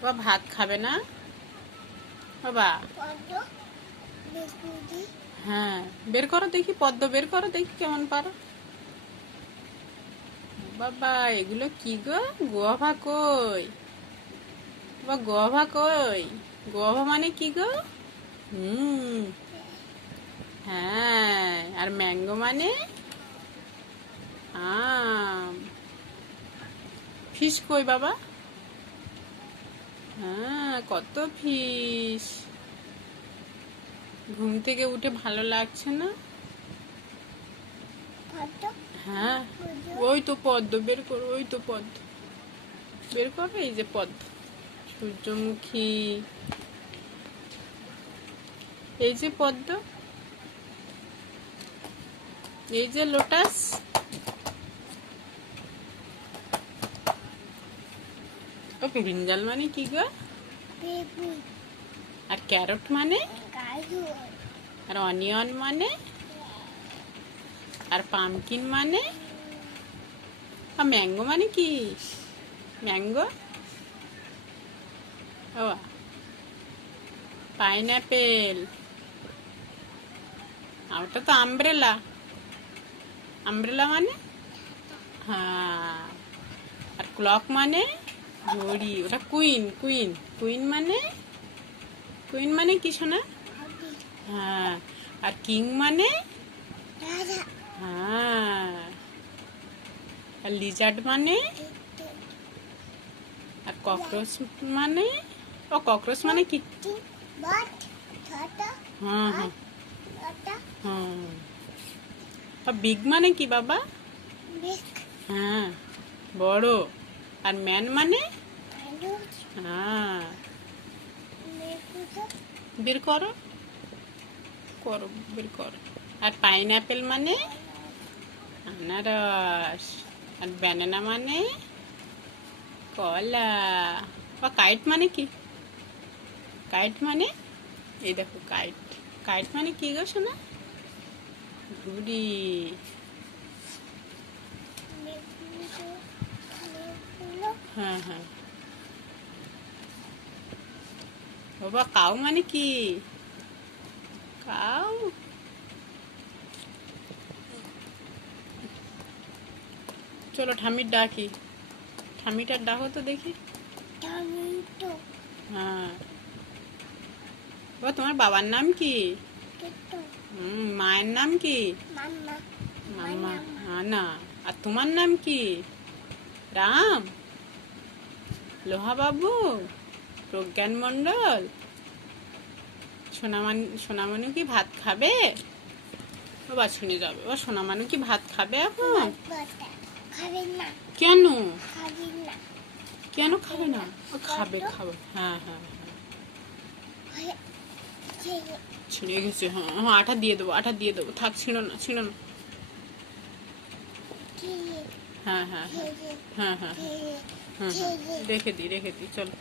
বাবা ভাত খাবে না বাবা? হ্যাঁ, বের করো দেখি, পদ্ম বের করো দেখি কেমন পারো। বাবা এগুলো কি গো? গোয়াভা কই বাবা? গোয়াভা কই? গোয়াভা মানে কি গো? হুম, হ্যাঁ। আর ম্যাঙ্গো মানে আম। ফিশ কই বাবা? হ্যাঁ, কত ফিশ। ঘুম থেকে উঠে ভালো লাগছে না? হ্যাঁ, ওই তো পদ্ম বের করো, ওই তো পদ্ম বের করো, এই যে পদ্ম, সূর্যমুখী, এই যে পদ্ম, এই যে লোটাস। ও ব্রিঞ্জাল মানে কি গো? আর ক্যারট মানে? আর অনিয়ন মানে? আর পামকিন মানে? আর ম্যাঙ্গো মানে কি? ম্যাঙ্গো, ও পাইনঅ্যাপেল, আর ওটা তো আমব্রেলা। আমব্রেলা মানে? হ্যাঁ। আর ক্লক মানে? ঘড়ি, ওটা কুইন। কুইন, কুইন মানে? কুইন মানে কি শোনা? হ্যাঁ। আর কিং মানে? হ্যাঁ। আর লিজার্ড মানে? আর ককরোচ মানে? ও ককরোচ মানে কি? হ্যাঁ হ্যাঁ হ্যাঁ। আর বিগ মানে কি বাবা? হ্যাঁ, বড়। আর ম্যান মানে? হ্যাঁ। বের করো, করো, বের করো। আর পাইনঅ্যাপেল মানে? আনারস। আর ব্যানানা মানে? কলা। বা কাইট মানে কি? কাইট মানে? এই দেখো কাইট। কাইট মানে কি গো শোনা? ঘুড়ি। হ্যাঁ হ্যাঁ। বাবা কাউ মানে কি? কাউ, চলো ঠামির ডাকি। ঠামিটার ডাকো তো দেখি। হ্যাঁ। বাবা তোমার বাবার নাম কি? মায়ের নাম কি? মাম্মা। না, আর তোমার নাম কি? রাম, লোহা বাবু, প্রজ্ঞান মন্ডল। সোনামানু কি ভাত খাবে? বাবা শুনে যাবে। ও সোনামানু কি ভাত খাবে এখন? কেন? কেন খাবে না? ও খাবে, খাবে। হ্যাঁ হ্যাঁ হ্যাঁ। ছিঁড়ে গেছে। হ্যাঁ হ্যাঁ, আটা দিয়ে দেবো, আটা দিয়ে দেবো। থাক, ছিঁড়ো না, ছিঁড়ো না। হ্যাঁ হ্যাঁ হ্যাঁ হ্যাঁ হ্যাঁ হ্যাঁ হ্যাঁ, রেখে দিই, রেখে দিই, চলো।